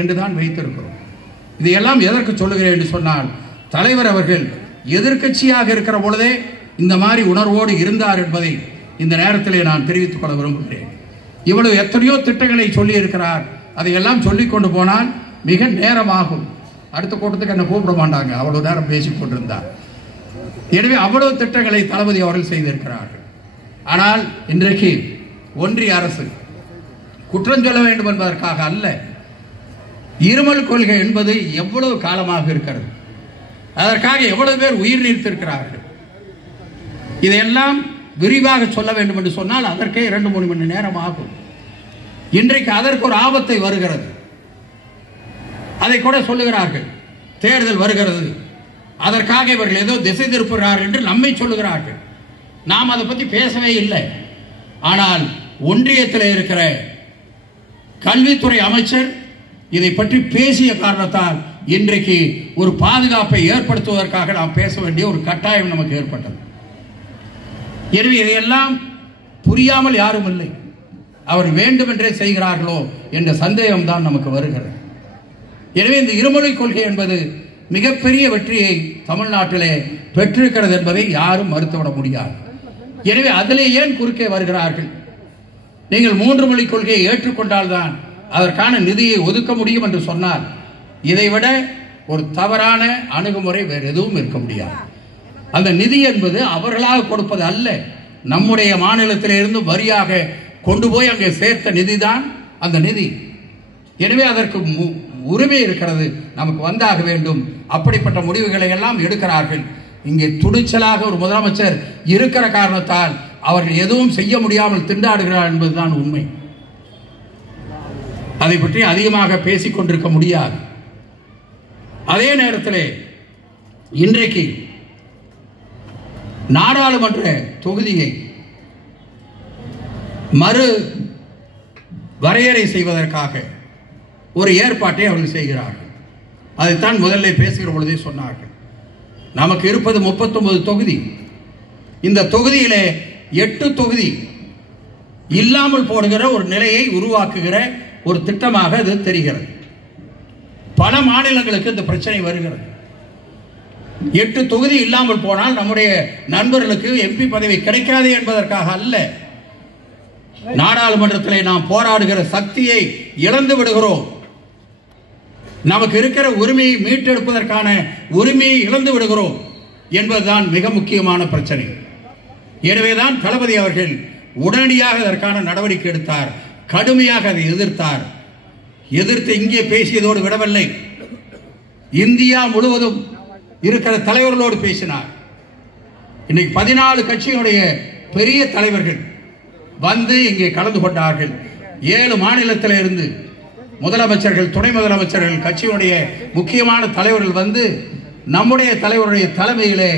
என்றுதான் வைத்திருக்கிறோம். இதையெல்லாம் எதற்கு சொல்லுகிறேன் என்று சொன்னால், தலைவர் அவர்கள் எதிர்க்கட்சியாக இருக்கிற பொழுதே இந்த மாதிரி உணர்வோடு இருந்தார் என்பதை இந்த நேரத்திலே நான் தெரிவித்துக் கொள்ள விரும்புகிறேன். இவ்வளவு எத்தனையோ திட்டங்களை சொல்லி இருக்கிறார். அதையெல்லாம் சொல்லிக் கொண்டு போனால் மிக நேரமாகும். அடுத்த கூட்டத்துக்கு என்ன கூப்பிட மாட்டாங்க, அவ்வளவு நேரம் பேசிக் கொண்டிருந்தார். எனவே அவ்வளவு திட்டங்களை தளபதி அவர்கள் செய்திருக்கிறார்கள். ஆனால் இன்றைக்கு ஒன்றிய அரசு குற்றம் சொல்ல வேண்டும் என்பதற்காக அல்ல, இருமல் கொள்கை என்பது எவ்வளவு காலமாக இருக்கிறது, அதற்காக எவ்வளவு பேர் உயிர் நீத்திருக்கிறார்கள். இதையெல்லாம் விரிவாக சொல்ல வேண்டும் என்று சொன்னால் அதற்கே 2-3 மணி நேரம் ஆகும். இன்றைக்கு அதற்கு ஒரு ஆபத்தை வருகிறது. அதை கூட சொல்லுகிறார்கள், தேர்தல் வருகிறது, அதற்காக இவர்கள் ஏதோ திசை திருப்புகிறார்கள் என்று நம்மை சொல்லுகிறார்கள். நாம் அதை பற்றி பேசவே இல்லை. ஆனால் ஒன்றியத்தில் இருக்கிற கல்வித்துறை அமைச்சர் இதை பற்றி பேசிய காரணத்தால் இன்றைக்கு ஒரு பாதுகாப்பை ஏற்படுத்துவதற்காக நாம் பேச வேண்டிய ஒரு கட்டாயம் நமக்கு ஏற்பட்டது. எனவே இதையெல்லாம் புரியாமல் யாரும் இல்லை, அவர் வேண்டுமென்றே செய்கிறார்களோ என்ற சந்தேகம் தான் நமக்கு வருகிறது. எனவே இந்த இருமொழி கொள்கை என்பது மிகப்பெரிய வெற்றியை தமிழ்நாட்டிலே பெற்றிருக்கிறது என்பதை யாரும் மறுத்துவிட முடியாது. எனவே அதிலே ஏன் குறுக்கே வருகிறார்கள்? நீங்கள் 3 மொழி கொள்கையை ஏற்றுக்கொண்டால்தான் அதற்கான நிதியை ஒதுக்க முடியும் என்று சொன்னால், இதைவிட ஒரு தவறான அணுகுமுறை வேறு எதுவும் இருக்க முடியாது. அந்த நிதி என்பது அவர்களாக கொடுப்பது அல்ல, நம்முடைய மாநிலத்திலிருந்து வரியாக கொண்டு போய் அங்கே சேர்த்த நிதி தான் அந்த நிதி. எனவே அதற்கு உரிமை இருக்கிறது, நமக்கு வந்தாக வேண்டும். அப்படிப்பட்ட முடிவுகளை எல்லாம் எடுக்கிறார்கள். இங்கே துணிச்சலாக ஒரு முதலமைச்சர் இருக்கிற காரணத்தால் அவர்கள் எதுவும் செய்ய முடியாமல் திண்டாடுகிறார் என்பதுதான் உண்மை. அதை பற்றி அதிகமாக பேசிக் கொண்டிருக்க முடியாது. அதே நேரத்தில் இன்றைக்கு நாடாளுமன்ற தொகுதியை மறு வரையறை செய்வதற்காக ஒரு ஏற்பாட்டை அவர்கள் செய்கிறார்கள். அதைத்தான் முதல்ல பேசுகிற பொழுதே சொன்னார்கள். நமக்கு இருப்பது 39 தொகுதி. இந்த தொகுதியிலே 8 தொகுதி இல்லாமல் போடுகிற ஒரு நிலையை உருவாக்குகிற ஒரு திட்டமாக அது தெரிகிறது. பல மாநிலங்களுக்கு இந்த பிரச்சனை வருகிறது. 8 தொகுதி இல்லாமல் போனால் நம்முடைய நண்பர்களுக்கு எம்பி பதவி கிடைக்காது என்பதற்காக அல்ல, நாடாளுமன்றத்தில் நாம் போராடுகிற சக்தியை இழந்து விடுகிறோம். நமக்கு இருக்கிற உரிமையை மீட்டெடுப்பதற்கான உரிமையை இழந்து விடுகிறோம் என்பதுதான் மிக முக்கியமான பிரச்சனை. எனவேதான் தளபதி அவர்கள் உடனடியாக அதற்கான நடவடிக்கை எடுத்தார், கடுமையாக அதை எதிர்த்தார். எதிர்த்து இங்கே பேசியதோடு விடவில்லை, இந்தியா முழுவதும் இருக்கிற தலைவர்களோடு பேசினார். இன்னைக்கு 14 கட்சியினுடைய பெரிய தலைவர்கள் வந்து இங்கே கலந்து கொண்டார்கள். 7 மாநிலத்தில் இருந்து முதலமைச்சர்கள், துணை முதலமைச்சர்கள், கட்சியுடைய முக்கியமான தலைவர்கள் வந்து நம்முடைய தலைவருடைய தலைமையிலே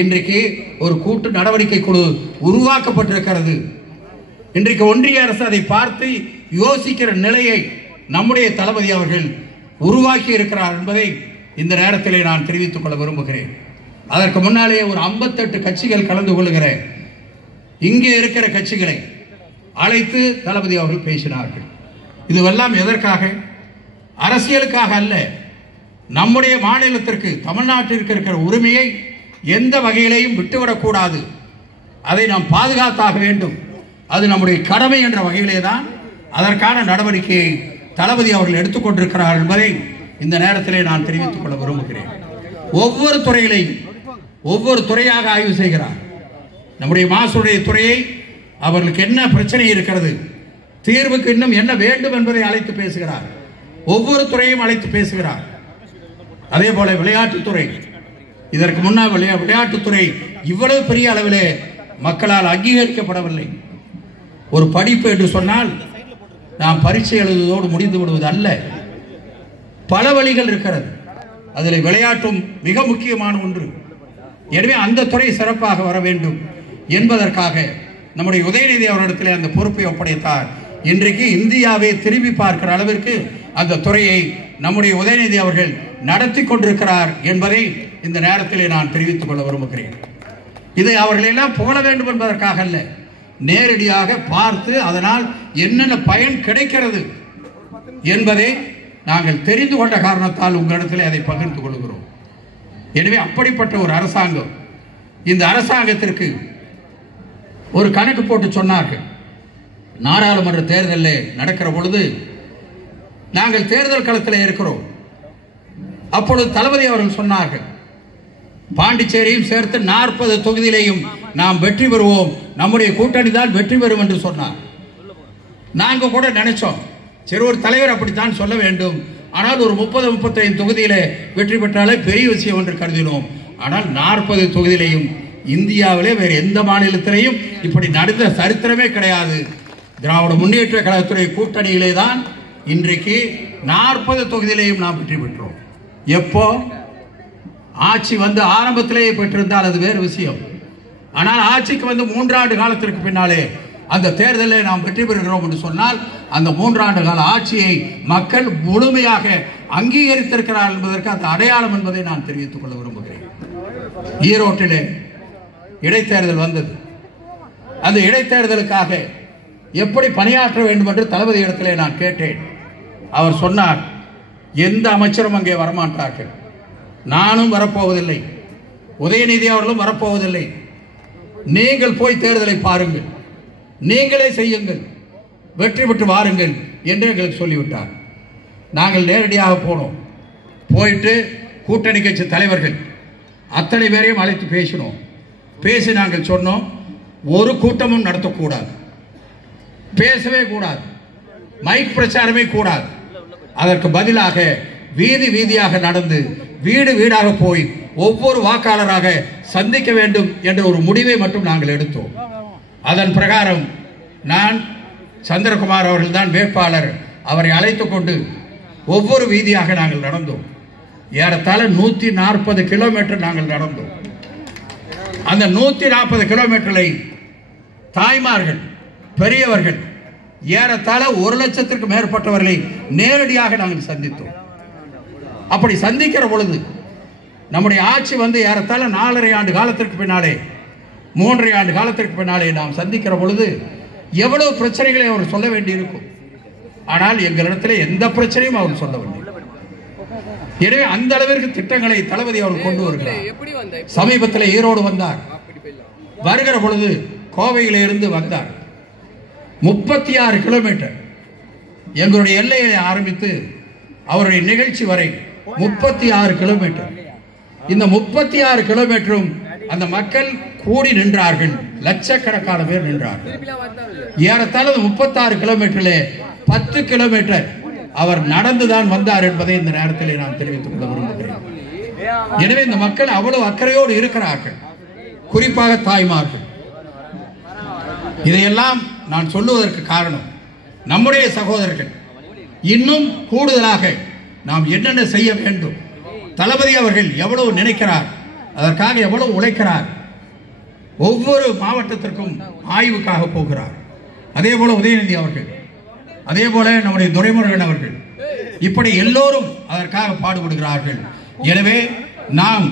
இன்றைக்கு ஒரு கூட்டு நடவடிக்கை குழு உருவாக்கப்பட்டிருக்கிறது. இன்றைக்கு ஒன்றிய அரசு அதை பார்த்து யோசிக்கிற நிலையை நம்முடைய தளபதி அவர்கள் உருவாக்கி இருக்கிறார் என்பதை இந்த நேரத்திலே நான் தெரிவித்துக் கொள்ள விரும்புகிறேன். அதற்கு முன்னாலே ஒரு 58 கட்சிகள் கலந்து கொள்ளுகிற இங்கே இருக்கிற கட்சிகளை அழைத்து தளபதி அவர்கள் பேசினார்கள். இதுவெல்லாம் எதற்காக? அரசியலுக்காக அல்ல, நம்முடைய மாநிலத்திற்கு, தமிழ்நாட்டிற்கு இருக்கிற உரிமையை எந்த வகையிலையும் விட்டுவிடக்கூடாது, அதை நாம் பாதுகாத்தாக வேண்டும், அது நம்முடைய கடமை என்ற வகையிலே தான் அதற்கான நடவடிக்கையை தளபதி அவர்கள் எடுத்துக்கொண்டிருக்கிறார்கள் என்பதை இந்த நேரத்திலே நான் தெரிவித்துக் கொள்ள விரும்புகிறேன். ஒவ்வொரு துறையிலையும் ஒவ்வொரு துறையாக ஆய்வு செய்கிறார். நம்முடைய மாசுடைய துறையை அவர்களுக்கு என்ன பிரச்சனை இருக்கிறது, தீர்வுக்கு இன்னும் என்ன வேண்டும் என்பதை அழைத்து பேசுகிறார். ஒவ்வொரு துறையும் அழைத்து பேசுகிறார். அதே போல விளையாட்டுத்துறை, இதற்கு முன்னால் விளையாட்டுத்துறை இவ்வளவு பெரிய அளவிலே மக்களால் அங்கீகரிக்கப்படவில்லை. ஒரு படிப்பு என்று சொன்னால் நாம் பரீட்சை எழுதுவதோடு முடிந்து விடுவது அல்ல, பல வழிகள் இருக்கிறது. அதில் விளையாட்டும் மிக முக்கியமான ஒன்று. எனவே அந்த துறை சிறப்பாக வர வேண்டும் என்பதற்காக நம்முடைய உதயநிதி அவரிடத்தில் அந்த பொறுப்பை ஒப்படைத்தார். இன்றைக்கு இந்தியாவை திரும்பி பார்க்கிற அளவிற்கு அந்த துறையை நம்முடைய உதயநிதி அவர்கள் நடத்தி கொண்டிருக்கிறார் என்பதை இந்த நேரத்திலே நான் தெரிவித்துக் கொள்ள விரும்புகிறேன். இதை அவர்களெல்லாம் புகழ வேண்டும் என்பதற்காக அல்ல, நேரடியாக பார்த்து அதனால் என்னென்ன பயன் கிடைக்கிறது என்பதை நாங்கள் தெரிந்து கொண்ட காரணத்தால் உங்களிடத்தில் அதை பகிர்ந்து கொள்கிறோம். எனவே அப்படிப்பட்ட ஒரு அரசாங்கம், இந்த அரசாங்கத்திற்கு ஒரு கணக்கு போட்டு சொன்னார்கள். நாடாளுமன்ற தேர்தலில் நடக்கிற பொழுது நாங்கள் தேர்தல் களத்தில் இருக்கிறோம். அப்பொழுது தளபதி அவர்கள் சொன்னார்கள், பாண்டிச்சேரியும் சேர்த்து 40 தொகுதியிலையும் நாம் வெற்றி பெறுவோம், நம்முடைய கூட்டணி தான் வெற்றி பெறும் என்று சொன்னார். நாங்கள் கூட நினைச்சோம், சரி ஒரு தலைவர் அப்படித்தான் சொல்ல வேண்டும், ஆனால் ஒரு 30-35 தொகுதியிலே வெற்றி பெற்றாலே பெரிய விஷயம் என்று கருதினோம். ஆனால் 40 தொகுதியிலையும் இந்தியாவிலே வேறு எந்த மாநிலத்திலையும் இப்படி நடந்த சரித்திரமே கிடையாது. திராவிட முன்னேற்ற கழகத்துடைய கூட்டணியிலே தான் இன்றைக்கு 40 தொகுதியிலையும் நாம் வெற்றி பெற்றோம். எப்போ ஆட்சி வந்து ஆரம்பத்திலேயே பெற்றிருந்தால் அது வேறு விஷயம். ஆனால் ஆட்சிக்கு வந்து 3 ஆண்டு காலத்திற்கு பின்னாலே அந்த தேர்தலில் நாம் வெற்றி பெறுகிறோம் என்று சொன்னால் அந்த 3 ஆண்டு கால ஆட்சியை மக்கள் முழுமையாக அங்கீகரித்திருக்கிறார் என்பதற்கு அந்த அடையாளம் என்பதை நான் தெரிவித்துக் கொள்ள விரும்புகிறேன். ஈரோட்டிலே இடைத்தேர்தல் வந்தது. அந்த இடைத்தேர்தலுக்காக எப்படி பணியாற்ற வேண்டும் என்று தளபதி இடத்திலே நான் கேட்டேன். அவர் சொன்னார், எந்த அமைச்சரும் அங்கே வரமாட்டார்கள், நானும் வரப்போவதில்லை, உதயநிதி அவர்களும் வரப்போவதில்லை, நீங்கள் போய் தேர்தலை பாருங்கள், நீங்களே செய்யுங்கள், வெற்றி பெற்று வாருங்கள் என்று எங்களுக்கு சொல்லிவிட்டார். நாங்கள் நேரடியாக போனோம். போயிட்டு கூட்டணி கட்சி தலைவர்கள் அத்தனை பேரையும் அழைத்து பேசினோம். பேசி நாங்கள் சொன்னோம், ஒரு கூட்டமும் நடத்தக்கூடாது, பேசவே கூடாது, மைக் பிரச்சாரமே கூடாது. அதற்கு பதிலாக வீதி வீதியாக நடந்து வீடு வீடாக போய் ஒவ்வொரு வாக்காளராக சந்திக்க வேண்டும் என்ற ஒரு முடிவை மட்டும் நாங்கள் எடுத்தோம். அதன் பிரகாரம் நான், சந்திரகுமார் அவர்கள் தான் வேட்பாளர், அவரை அழைத்துக் கொண்டு ஒவ்வொரு வீதியாக நாங்கள் நடந்தோம். ஏறத்தாழ 140 கிலோமீட்டர் நாங்கள் நடந்தோம். அந்த 140 கிலோமீட்டரை தாய்மார்கள், பெரியவர்கள், ஏறத்தாழ 1 லட்சத்திற்கு மேற்பட்டவர்களை நேரடியாக நாங்கள் சந்தித்தோம். அப்படி சந்திக்கிற பொழுது நம்முடைய ஆட்சி வந்து ஏறத்தாழ 4.5 ஆண்டு காலத்திற்கு பின்னாலே, 3.5 ஆண்டு காலத்திற்கு பின்னாலே நாம் சந்திக்கிற பொழுது எவ்வளவு பிரச்சனைகளை அவர் சொல்ல வேண்டியிருக்கும். ஆனால் எங்களிடத்தில் எந்த பிரச்சனையும் அவர் சொல்லவில்லை. எனவே அந்த அளவிற்கு திட்டங்களை தளபதி அவர் கொண்டு வருகிறார். சமீபத்தில் ஈரோடு வந்தார். வருகிற பொழுது கோவையில இருந்து வந்தார். 36 கிலோமீட்டர் எங்களுடைய எல்லையை ஆரம்பித்து அவருடைய நிகழ்ச்சி வரை 36 கிலோமீட்டர். இந்த 36 கிலோமீட்டரும் அந்த மக்கள் கூடி நின்றார்கள், லட்சக்கணக்கான பேர் நின்றார்கள். ஏறத்தாழ 36 கிலோமீட்டரிலே 10 கிலோமீட்டர் அவர் நடந்துதான் வந்தார் என்பதை இந்த நேரத்தில் நான் தெரிவித்துக் கொள்ள விரும்புகிறேன். எனவே இந்த மக்கள் அவ்வளவு அக்கறையோடு இருக்கிறார்கள், குறிப்பாக தாய்மார்கள். இதையெல்லாம் நான் சொல்லுவதற்கு காரணம், நம்முடைய சகோதரர்கள் இன்னும் கூடுதலாக நாம் என்னென்ன செய்ய வேண்டும், தளபதி அவர்கள் எவ்வளவு நினைக்கிறார், அதற்காக எவ்வளவு உழைக்கிறார். ஒவ்வொரு மாவட்டத்திற்கும் ஆய்வுக்காக போகிறார். அதே போல உதயநிதி அவர்கள், அதே போல நம்முடைய துரைமுருகன் அவர்கள், இப்படி எல்லோரும் அதற்காக பாடுபடுகிறார்கள். எனவே நாம்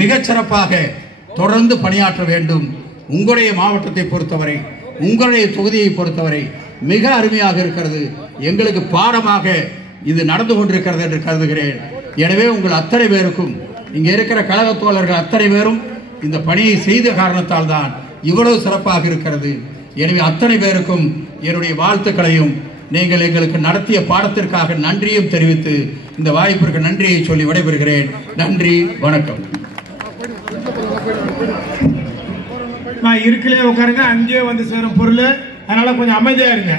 மிகச்சிறப்பாக தொடர்ந்து பணியாற்ற வேண்டும். உங்களுடைய மாவட்டத்தை பொறுத்தவரை, உங்களுடைய தொகுதியை பொறுத்தவரை மிக அருமையாக இருக்கிறது, எங்களுக்கு பாடமாக இது நடந்து கொண்டிருக்கிறது என்று கருதுகிறேன். எனவே உங்கள் அத்தனை பேருக்கும், இங்கே இருக்கிற கழக தோழர்கள் அத்தனை பேரும் இந்த பணியை செய்த காரணத்தால் தான் இவ்வளவு சிறப்பாக இருக்கிறது. எனவே அத்தனை பேருக்கும் என்னுடைய வாழ்த்துக்களையும், நீங்கள் எங்களுக்கு நடத்திய பாடத்திற்காக நன்றியும் தெரிவித்து இந்த வாய்ப்பிற்கு நன்றியை சொல்லி விடைபெறுகிறேன். நன்றி, வணக்கம். இருக்கலே உட்காருங்க, அங்கேயே வந்து சேரும் பொருள், அதனால கொஞ்சம் அமைதியா இருங்க.